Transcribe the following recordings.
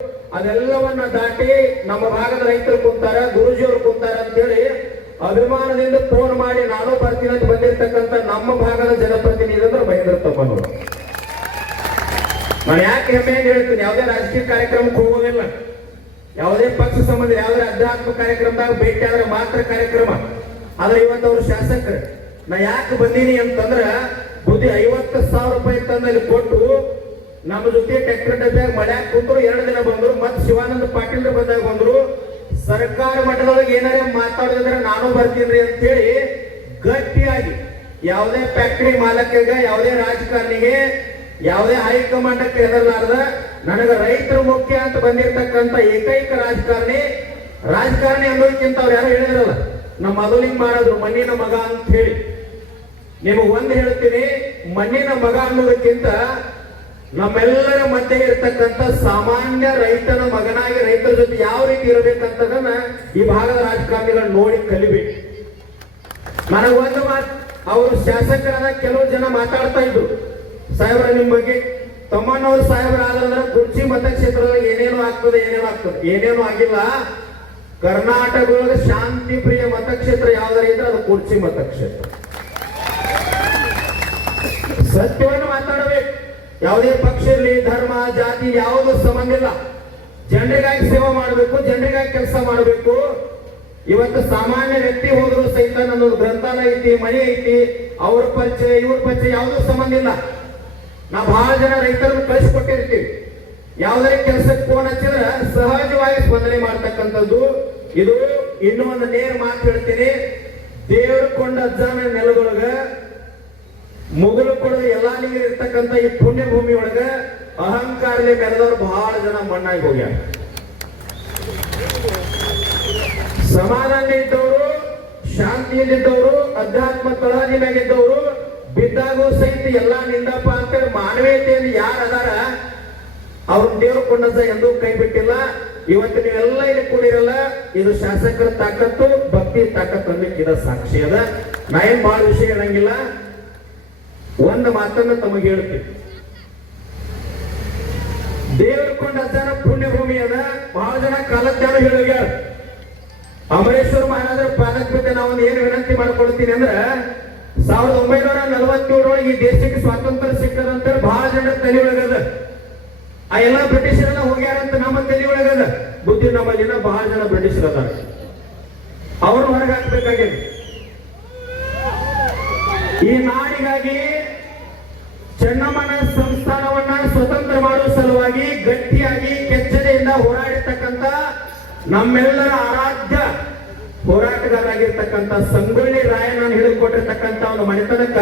ಅದೆಲ್ಲವನ್ನ ದಾಟಿ ನಮ್ಮ ಭಾಗದ ರೈತರು ಕುಂತಾರ, ಗುರುಜಿಯವರು ಕುಂತಾರ ಅಂತೇಳಿ ಅಭಿಮಾನದಿಂದ ಫೋನ್ ಮಾಡಿ ನಾನು ಬರ್ತೀನಿ ಅಂತ ಬಂದಿರ್ತಕ್ಕಂಥ ನಮ್ಮ ಭಾಗದ ಜನಪ್ರತಿನಿಧಿ ಅಂದ್ರೆ ಮಹೇಂದ್ರ ತಮ್ಮನವರು. ನಾನು ಯಾಕೆ ಹೆಮ್ಮೆಯಿಂದ ಹೇಳ್ತೀನಿ, ಯಾವುದೇ ರಾಜಕೀಯ ಕಾರ್ಯಕ್ರಮಕ್ಕೆ ಹೋಗೋದಿಲ್ಲ, ಯಾವುದೇ ಪಕ್ಷ ಸಂಬಂಧ ಯಾವುದೇ ಅಧ್ಯಾತ್ಮ ಕಾರ್ಯಕ್ರಮದಾಗ ಭೇಟಿ ಆದ್ರೆ ಮಾತ್ರ ಕಾರ್ಯಕ್ರಮ. ಆದ್ರೆ ಇವತ್ತು ಅವರು ಶಾಸಕರು. ನಾ ಯಾಕೆ ಬಂದೀನಿ ಅಂತಂದ್ರ ಬುದ್ಧಿ 50,000 ರೂಪಾಯಿ ತಂದಲ್ಲಿ ಕೊಟ್ಟು ನಮ್ಮ ಜೊತೆ ಟ್ರ್ಯಾಕ್ಟರ್ ಡಬ್ಬ್ಯಾಗ ಮಳ್ಯಾಗ ಕುಂತರು. 2 ದಿನ ಬಂದ್ರು. ಮತ್ತೆ ಶಿವಾನಂದ ಪಾಟೀಲ್ ಬಂದಾಗ ಬಂದ್ರು. ಸರ್ಕಾರ ಮಟ್ಟದೊಳಗೆ ಏನಾರೇ ಮಾತಾಡೋದ್ರೆ ನಾನು ಬರ್ತೀನಿ ಅಂತ ಹೇಳಿ ಗಟ್ಟಿಯಾಗಿ ಯಾವುದೇ ಫ್ಯಾಕ್ಟರಿ ಮಾಲಕರಿಗೆ, ಯಾವುದೇ ರಾಜಕಾರಣಿಗೆ, ಯಾವುದೇ ಹೈಕಮಾಂಡಕ್ಕೆ ಹೆದರ್ಲಾರ್ದ ನನಗ ರೈತರು ಮುಖ್ಯ ಅಂತ ಬಂದಿರತಕ್ಕಂತ ಏಕೈಕ ರಾಜಕಾರಣಿ ಅನ್ನೋದಕ್ಕಿಂತ ಅವ್ರು ಯಾರು ಹೇಳಿದ್ರಲ್ಲ, ನಮ್ಮ ಮೊದಲಿಗೆ ಮಾಡಿದ್ರು ಮಣ್ಣಿನ ಮಗ ಅಂತ ಹೇಳಿ. ನಿಮಗೆ ಒಂದು ಹೇಳ್ತೀನಿ, ಮಣ್ಣಿನ ಮಗ ಅನ್ನೋದಕ್ಕಿಂತ ನಮ್ಮೆಲ್ಲರ ಮಧ್ಯೆ ಇರತಕ್ಕಂತ ಸಾಮಾನ್ಯ ರೈತನ ಮಗನಾಗಿ ರೈತರ ಜೊತೆ ಯಾವ ರೀತಿ ಇರಬೇಕಂತದನ್ನ ಈ ಭಾಗದ ರಾಜಕಾರಣಿಗಳು ನೋಡಿ ಕಲಿಬೇಕು. ನನಗ ಒಂದು ಮಾತು, ಅವರು ಶಾಸಕರಾದ ಕೆಲವು ಜನ ಮಾತಾಡ್ತಾ ಇದ್ರು, ಸಾಹೇಬ್ರ ನಿಮ್ ಬಗ್ಗೆ ತಮ್ಮಣ್ಣವ್ರು ಸಾಹೇಬರಾದ್ರೆ ಕುರ್ಚಿ ಮತಕ್ಷೇತ್ರದಾಗ ಏನೇನು ಆಗ್ತದೆ ಏನೇನು ಆಗಿಲ್ಲ. ಕರ್ನಾಟಕದೊಳಗೆ ಶಾಂತಿ ಪ್ರಿಯ ಮತಕ್ಷೇತ್ರ ಯಾವ್ದಾರ ಇದ್ರೆ ಅದು ಕುರ್ಚಿ ಮತಕ್ಷೇತ್ರ. ಸತ್ಯವನ್ನು ಮಾತಾಡಬೇಕು. ಯಾವುದೇ ಪಕ್ಷ ಇರಲಿ, ಧರ್ಮ ಜಾತಿ ಯಾವುದು ಸಂಬಂಧ ಇಲ್ಲ. ಜನರಿಗಾಗಿ ಸೇವೆ ಮಾಡಬೇಕು, ಜನರಿಗಾಗಿ ಕೆಲಸ ಮಾಡಬೇಕು. ಇವತ್ತು ಸಾಮಾನ್ಯ ವ್ಯಕ್ತಿ ಹೋದ್ರು ಸಹಿತ ನನ್ನೊಂದು ಗ್ರಂಥಾಲಯ ಐತಿ, ಮನೆ ಐತಿ, ಅವ್ರ ಪರಿಚಯ ಇವ್ರ ಪರಿಚಯ ಯಾವುದೂ ಸಂಬಂಧ ಇಲ್ಲ. ನಾವು ಬಹಳ ಜನ ರೈತರನ್ನು ಕಳಿಸ್ಕೊಟ್ಟಿರ್ತೀವಿ. ಯಾವುದೇ ಕೆಲಸಕ್ಕೆ ಫೋನ್ ಹಚ್ಚಿದ್ರೆ ಸಹಜವಾಗಿ ಸ್ಪಂದನೆ ಮಾಡ್ತಕ್ಕಂಥದ್ದು. ಇದು ಇನ್ನೂ ಒಂದು ನೇರ ಮಾತು ಹೇಳ್ತೀನಿ, ದೇವ್ರ ಕೊಂಡ ಅಜ್ಜಾನ ನೆಲದೊಳಗ ಮುಗಲು ಕೊಡೋದು ಎಲ್ಲಾ ನೀರು ಇರ್ತಕ್ಕಂಥ ಈ ಪುಣ್ಯ ಭೂಮಿ ಒಳಗ ಅಹಂಕಾರದಲ್ಲಿ ಬೆಳೆದವರು ಬಹಳ ಜನ ಮಣ್ಣಾಗಿ ಹೋಗ್ಯಾರ. ಸಮಾಧಾನ ಇದ್ದವರು, ಶಾಂತಿಯಲ್ಲಿದ್ದವರು, ಅಧ್ಯಾತ್ಮ ತಳಹದಿನಾಗಿದ್ದವರು ಬಿದ್ದಾಗೂ ಸಹಿತ ಎಲ್ಲಾ ನಿಂದಪ್ಪ ಅಂತೇಳಿ ಮಾನವೀಯತೆಯಲ್ಲಿ ಯಾರು ಅದಾರ ಅವ್ರ ದೇವ್ರ ಕೊಂಡಜ್ಜ ಎಂದೂ ಕೈ ಬಿಟ್ಟಿಲ್ಲ. ಇವತ್ತು ನೀವೆಲ್ಲ ಇಲ್ಲಿ ಕೂಡಿರಲ್ಲ, ಇದು ಶಾಸಕರ ತಾಕತ್ತು, ಭಕ್ತಿ ತಾಕತ್ತು ಅನ್ನಕ್ಕೆ ಇದ ಸಾಕ್ಷಿ ಅದ. ನಾ ಏನ್ ಬಹಳ ವಿಷಯ ಹೇಳಂಗಿಲ್ಲ, ಒಂದು ಮಾತನ್ನ ತಮಗೆ ಹೇಳ್ತೀವಿ. ದೇವ್ರ ಕೊಂಡ ಅಜ್ಜನ ಪುಣ್ಯ ಭೂಮಿ ಅದ. ಬಹಳ ಜನ ಕಾಲಜ್ಞಾನ ಹೇಳೋಗ್ಯಾರ. ಅಮರೇಶ್ವರ ಮಹಾರಾಜರ ಪಾದಕ ಬಿದ್ದ ನಾವೊಂದು ಏನು ವಿನಂತಿ ಮಾಡ್ಕೊಳ್ತೀನಿ ಅಂದ್ರೆ, 1947 ಈ ದೇಶಕ್ಕೆ ಸ್ವಾತಂತ್ರ್ಯ ಸಿಕ್ಕದಂತ ಬಹಳ ಜನರ ತಲೆ ಒಳಗದ. ಆ ಎಲ್ಲ ಬ್ರಿಟಿಷರೆಲ್ಲ ಹೋಗ್ಯಾರಂತ ನಮ್ಮ ತಲೆ ಒಳಗದ ಬುದ್ಧಿ. ನಮ್ಮಲ್ಲಿನ ಬಹಳ ಜನ ಬ್ರಿಟಿಷರ್ ಅದಾರ, ಅವ್ರು ಹೊರಗೆ ಹಾಕ್ಬೇಕಾಗಿದೆ. ಈ ನಾಡಿಗಾಗಿ ಚೆನ್ನಮ್ಮನ ಸಂಸ್ಥಾನವನ್ನ ಸ್ವತಂತ್ರ ಮಾಡುವ ಸಲುವಾಗಿ ಗಟ್ಟಿಯಾಗಿ ಕೆಚ್ಚದೆಯಿಂದ ಹೋರಾಡಿರ್ತಕ್ಕಂಥ ನಮ್ಮೆಲ್ಲರ ಆರಾಧ್ಯ ಹೋರಾಟಗಾರರಾಗಿರ್ತಕ್ಕಂಥ ಸಂಗೊಳ್ಳಿ ರಾಯಣ್ಣನ ಹಿಡಿದುಕೊಟ್ಟಿರ್ತಕ್ಕಂಥ ಒಂದು ಮನೆತನಕ್ಕ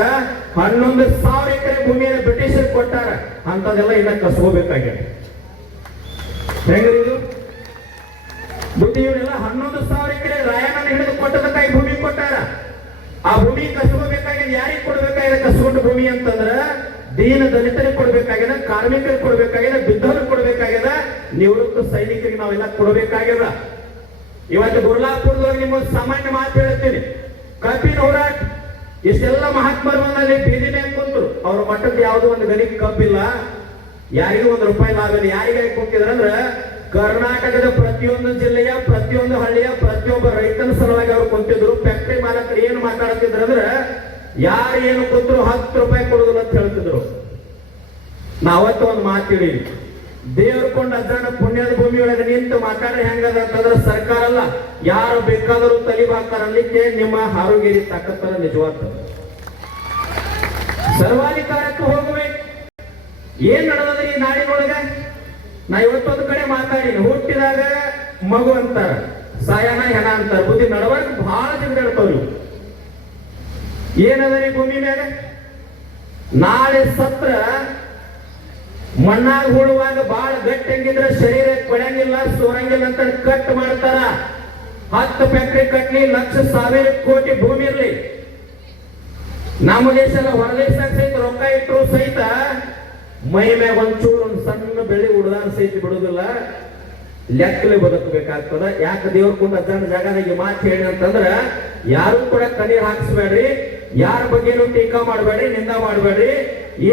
11,000 ಎಕರೆ ಭೂಮಿಯನ್ನು ಬ್ರಿಟಿಷರು ಕೊಟ್ಟಾರ. ಅಂತದೆಲ್ಲ ಇನ್ನ ಕಸ್ಕೋಬೇಕಾಗಿದೆ. ಹೆಂಗಿದು ಬುದ್ಧಿ? ಇವರೆಲ್ಲ 11,000 ಎಕರೆ ರಾಯಣ್ಣನ ಹಿಡಿದುಕೊಟ್ಟದಕ್ಕ ಈ ಭೂಮಿ ಕೊಟ್ಟಾರ. ಆ ಭೂಮಿ ಕಸ್ಕೋಬೇಕಾಗಿದೆ. ಯಾರಿಗೆ ಕೊಡ್ಬೇಕಾಗಿದೆ ಕಸ್ಕೊಂಡ ಭೂಮಿ ಅಂತಂದ್ರ ದೀನ ದಲಿತರಿಗೆ ಕೊಡ್ಬೇಕಾಗ್ಯದ, ಕಾರ್ಮಿಕರಿಗೆ ಕೊಡ್ಬೇಕಾಗ್ಯದ, ಬಿದ್ದವ್ರಿಗೆ ಕೊಡ್ಬೇಕಾಗ್ಯದ, ನಿವೃತ್ತ ಸೈನಿಕರಿಗೆ ನಾವೆಲ್ಲ ಕೊಡ್ಬೇಕಾಗ್ಯದ. ಇವತ್ತು ಗುರ್ಲಾಪುರದೊಳಗೆ ನಿಮ್ಮೊಂದು ಸಾಮಾನ್ಯ ಮಾತು ಹೇಳ್ತೀನಿ, ಕಬ್ಬಿನ ಹೋರಾಟ ಇಷ್ಟೆಲ್ಲ ಮಹಾತ್ಮರಲ್ಲಿ ಬೀದಿ ಮೇಲೆ ಕುಂತರು. ಅವ್ರ ಮಟ್ಟದ ಯಾವುದೋ ಒಂದು ಗಣಿಗೆ ಕಬ್ಬಿಲ್ಲ, ಯಾರಿಗೂ ₹1 ಲಾಭ ಇಲ್ಲ. ಯಾರಿಗಾಗಿ ಕುಂತಿದ್ರ ಅಂದ್ರ ಕರ್ನಾಟಕದ ಪ್ರತಿಯೊಂದು ಜಿಲ್ಲೆಯ, ಪ್ರತಿಯೊಂದು ಹಳ್ಳಿಯ, ಪ್ರತಿಯೊಬ್ಬ ರೈತನ ಸಲುವಾಗಿ ಅವ್ರು ಕುಂತಿದ್ರು. ಫ್ಯಾಕ್ಟರಿ ಮಾಲಕರು ಏನು ಮಾತಾಡ್ತಿದ್ರು ಅಂದ್ರ, ಯಾರು ಏನು ಕುಂತರು ₹10 ಕೊಡುದಿಲ್ಲ ಅಂತ ಹೇಳ್ತಿದ್ರು. ನಾವತ್ತು ಒಂದು ಮಾತು ಹೇಳಿದ್ವಿ, ದೇವ್ರ ಕೊಂಡ ಅಜ್ಜನ ಪುಣ್ಯದ ಭೂಮಿ ಒಳಗೆ ನಿಂತು ಮಾತಾಡ್ರೆ ಹೆಂಗದ ಅಂತಂದ್ರೆ ಸರ್ಕಾರ ಅಲ್ಲ, ಯಾರು ಬೇಕಾದರೂ ತಲಿಬಾಕ್ತಾರ ಅನ್ಲಿಕ್ಕೆ ನಿಮ್ಮ ಹಾರುಗೇರಿ ತಾಕತ್ತರ ನಿಜವಾಗ್ತ. ಸರ್ವಾಧಿಕಾರಕ್ಕೆ ಹೋಗ್ಬೇಕು. ಏನ್ ನಡೆದ್ರಿ ಈ ನಾಡಿನೊಳಗ? ನಾ ಇವತ್ತೊಂದು ಕಡೆ ಮಾತಾಡಿನಿ, ಹುಟ್ಟಿದಾಗ ಮಗು ಅಂತಾರ, ಸಾಯನ ಹೆಣ ಅಂತಾರ. ಬುದ್ಧಿ ನಡವಳಿಕೆ ಬಹಳ ಜಗದಾಡ್ತಾವ್ರಿ. ಏನದರಿ ಭೂಮಿ ಮೇಲೆ? ನಾಳೆ ಸತ್ರ ಮಣ್ಣಾಗ ಹೂಳುವಾಗ ಬಾಳ ಗಟ್ಟಿ ಹಂಗಿದ್ರೆ ಶರೀರ ಕೊಡಂಗಿಲ್ಲ, ಸೋರಂಗಿಲ್ಲ ಅಂತ ಕಟ್ ಮಾಡ್ತಾರ. 10 ಫ್ಯಾಕ್ಟರಿ ಕಟ್ಲಿ, ಲಕ್ಷ ಸಾವಿರ ಕೋಟಿ ಭೂಮಿ ಇರ್ಲಿ, ನಮ್ಮ ದೇಶದ ಹೊರದೇಶ ಸಹಿತ ರೊಕ್ಕ ಇಟ್ಟರು ಸಹಿತ ಮೈ ಮ್ಯಾಗ ಒಂಚೂರು ಒಂದು ಸಣ್ಣ ಬೆಳಿ ಉಡ್ದಾರ ಸಹಿತ ಬಿಡುದಿಲ್ಲ. ಲೆಕ್ಕಲೆ ಬದುಕಬೇಕಾಗ್ತದ. ಯಾಕೆ ದೇವ್ರ ಕೊಂಡ ಅಜ್ಜನ ಜಾಗದಾಗ ಮಾತು ಹೇಳಿ ಅಂತಂದ್ರ, ಯಾರು ಕೂಡ ಕಣ್ಣೀರ್ ಹಾಕಿಸ್ಬೇಡ್ರಿ, ಯಾರ ಬಗ್ಗೆನೂ ಟೀಕಾ ಮಾಡಬೇಡ್ರಿ, ನಿಂದ ಮಾಡಬೇಡ್ರಿ.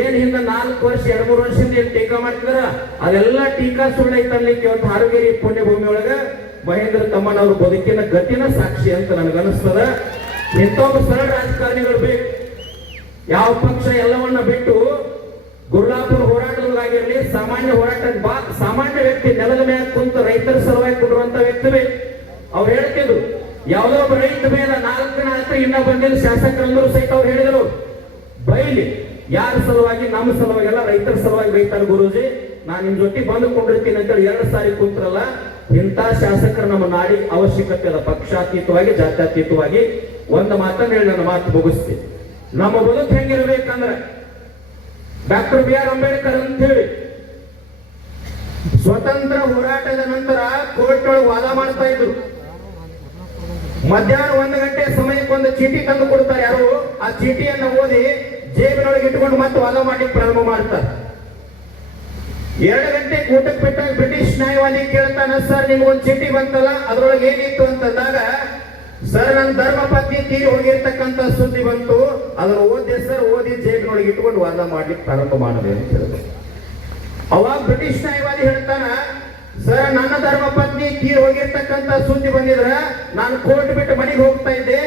ಏನ್ ಹಿಂದ 4 ವರ್ಷ 2-3 ವರ್ಷದಿಂದ ಏನ್ ಟೀಕಾ ಮಾಡ್ತಿದಾರ ಅದೆಲ್ಲ ಟೀಕಾ ಸುಳ್ಳೈತನ್ಲಿಕ್ಕೆ ಇವತ್ತು ಹಾರುಗೇರಿ ಪುಣ್ಯಭೂಮಿ ಒಳಗ ಮಹೇಂದ್ರ ತಮ್ಮನವ್ರ ಬದುಕಿನ ಗತಿನ ಸಾಕ್ಷಿ ಅಂತ ನನಗನ್ನಿಸ್ತದ. ಇಂಥೊಬ್ಬ ಸರಳ ರಾಜಕಾರಣಿಗಳು ಬೇಕು. ಯಾವ ಪಕ್ಷ ಎಲ್ಲವನ್ನ ಬಿಟ್ಟು ಗುರುಲಾಪುರ ಹೋರಾಟದೊಳಗಾಗಿರ್ಲಿ ಸಾಮಾನ್ಯ ಹೋರಾಟ ಸಾಮಾನ್ಯ ವ್ಯಕ್ತಿ ನೆಲದ ಮೇಲೆ ಕುಂತ ರೈತರ ಸಲುವಾಗಿ ಕೊಡುವಂತ ವ್ಯಕ್ತಿ ಬೇಕು. ಅವ್ರು ಹೇಳ್ತಿದ್ರು ಯಾವುದೋ ಒಬ್ಬ ರೈತ ಮೇಲೆ 4 ಇನ್ನ ಬಂದಿಲ್ಲ ಶಾಸಕರಂದ್ರು ಸಹಿತ ಅವ್ರು ಹೇಳಿದ್ರು ಬೈಲಿ ಯಾರ ಸಲುವಾಗಿ ನಮ್ಮ ಸಲುವಾಗಿ ಎಲ್ಲ ರೈತರ ಸಲುವಾಗಿ ಬೈತಾರೆ ಗುರೂಜಿ, ನಾನು ನಿಮ್ ಜೊತೆ ಬಂದುಕೊಂಡಿರ್ತೀನಿ ಅಂತೇಳಿ 2 ಸಾರಿ ಕುಂತ್ರಲ್ಲ. ಇಂಥ ಶಾಸಕರು ನಮ್ಮ ನಾಡಿ ಅವಶ್ಯಕತೆ ಅದ. ಪಕ್ಷಾತೀತವಾಗಿ ಜಾತ್ಯತೀತವಾಗಿ ಒಂದು ಮಾತನ್ನ ಹೇಳಿ ನನ್ನ ಮಾತು ಮುಗಿಸ್ತೀನಿ. ನಮ್ಮ ಬದುಕು ಹೆಂಗಿರ್ಬೇಕಂದ್ರೆ ಡಾಕ್ಟರ್ ಬಿ ಆರ್ ಅಂಬೇಡ್ಕರ್ ಅಂತ ಹೇಳಿ ಸ್ವತಂತ್ರ ಹೋರಾಟದ ನಂತರ ಕೋರ್ಟ್ ಒಳಗೆ ವಾದ ಮಾಡ್ತಾ ಇದ್ರು. ಮಧ್ಯಾಹ್ನ 1 ಗಂಟೆ ಸಮಯಕ್ಕೆ ಒಂದು ಚೀಟಿ ತಂದು ಕೊಡ್ತಾರೆ ಯಾರು, ಆ ಚೀಟಿಯನ್ನು ಓದಿ ಜೇಬಿನೊಳಗೆ ಇಟ್ಕೊಂಡು ಮತ್ತೆ ವಾದ ಮಾಡ್ಲಿಕ್ಕೆ ಪ್ರಾರಂಭ ಮಾಡ್ತಾರೆ. 2 ಗಂಟೆ ಊಟಕ್ಕೆ ಬಿಟ್ಟಾಗ ಬ್ರಿಟಿಷ್ ನ್ಯಾಯವಾದಿ ಕೇಳ್ತಾನ, ಸರ್ ನಿಮ್ಗೊಂದು ಚೀಟಿ ಬಂತಲ್ಲ ಅದ್ರೊಳಗೆ ಏನಿತ್ತು ಅಂತಂದಾಗ, ಸರ್ ನನ್ನ ಧರ್ಮ ಪತ್ನಿ ತೀರಿ ಹೋಗಿರ್ತಕ್ಕಂಥ ಸುದ್ದಿ ಬಂತು, ಅದನ್ನು ಓದಿ ಸರ್, ಓದಿ ಜೇಬಿನೊಳಗೆ ಇಟ್ಕೊಂಡು ವಾದ ಮಾಡ್ಲಿಕ್ಕೆ ಪ್ರಾರಂಭ ಮಾಡದೆ ಅಂತ ಹೇಳಿದ್ರು. ಅವಾಗ ಬ್ರಿಟಿಷ್ ನ್ಯಾಯವಾದಿ ಹೇಳ್ತಾನ, ಸರ್ ನನ್ನ ಧರ್ಮ ಪತ್ನಿ ತೀರಿ ಹೋಗಿರ್ತಕ್ಕಂಥ ಸುದ್ದಿ ಬಂದಿದ್ರ ನಾನು ಕೋರ್ಟ್ ಬಿಟ್ಟು ಮನೆಗೆ ಹೋಗ್ತಾ ಇದ್ದೆ,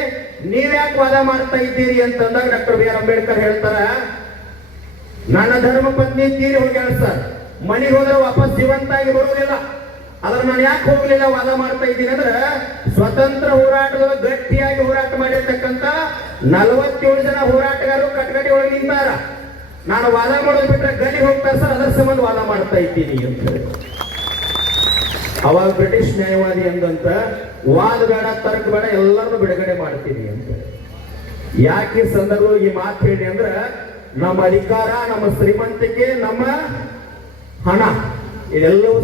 ನೀವ್ಯಾಕೆ ವಾದ ಮಾಡ್ತಾ ಇದ್ದೀರಿ ಅಂತಂದಾಗ ಡಾಕ್ಟರ್ ಬಿ ಆರ್ ಅಂಬೇಡ್ಕರ್ ಹೇಳ್ತಾರ, ನನ್ನ ಧರ್ಮ ಪತ್ನಿ ತೀರಿ ಹೋಗ್ಯಾಳ ಸರ್, ಮನೆಗೆ ಹೋದ್ರೆ ವಾಪಸ್ ಜೀವಂತಾಗಿ ಬರುವುದಿಲ್ಲ, ಆದ್ರೆ ನಾನು ಯಾಕೆ ಹೋಗ್ಲಿಲ್ಲ ವಾದ ಮಾಡ್ತಾ ಇದ್ದೀನಿ ಅಂದ್ರೆ ಸ್ವತಂತ್ರ ಹೋರಾಟದ ಗಟ್ಟಿಯಾಗಿ ಹೋರಾಟ ಮಾಡಿರ್ತಕ್ಕಂಥ 47 ಜನ ಹೋರಾಟಗಾರರು ಕಟ್ಕಟಿ ಒಳಗೆ ನಿಂತಾರ, ನಾನು ವಾದ ಮಾಡೋದು ಬಿಟ್ರೆ ಗಲಿ ಹೋಗ್ತಾರೆ ಸರ್, ಅದರ ಸಂಬಂಧ ವಾದ ಮಾಡ್ತಾ ಇದ್ದೀನಿ ಅಂತ ಹೇಳಿ. ಅವಾಗ ಬ್ರಿಟಿಷ್ ನ್ಯಾಯವಾದಿ ಅಂದಂತ ವಾದ ಬೇಡ ತರ್ಕ ಬೇಡ ಎಲ್ಲರನ್ನು ಬಿಡುಗಡೆ ಮಾಡ್ತೀನಿ ಅಂತ. ಯಾಕೆ ಸಂದರ್ಭ ಈ ಮಾತು ಹೇಳಿ ಅಂದ್ರ ನಮ್ಮ ಅಧಿಕಾರ, ನಮ್ಮ ಶ್ರೀಮಂತಿಕೆ, ನಮ್ಮ ಹಣ ಇದೆಲ್ಲವೂ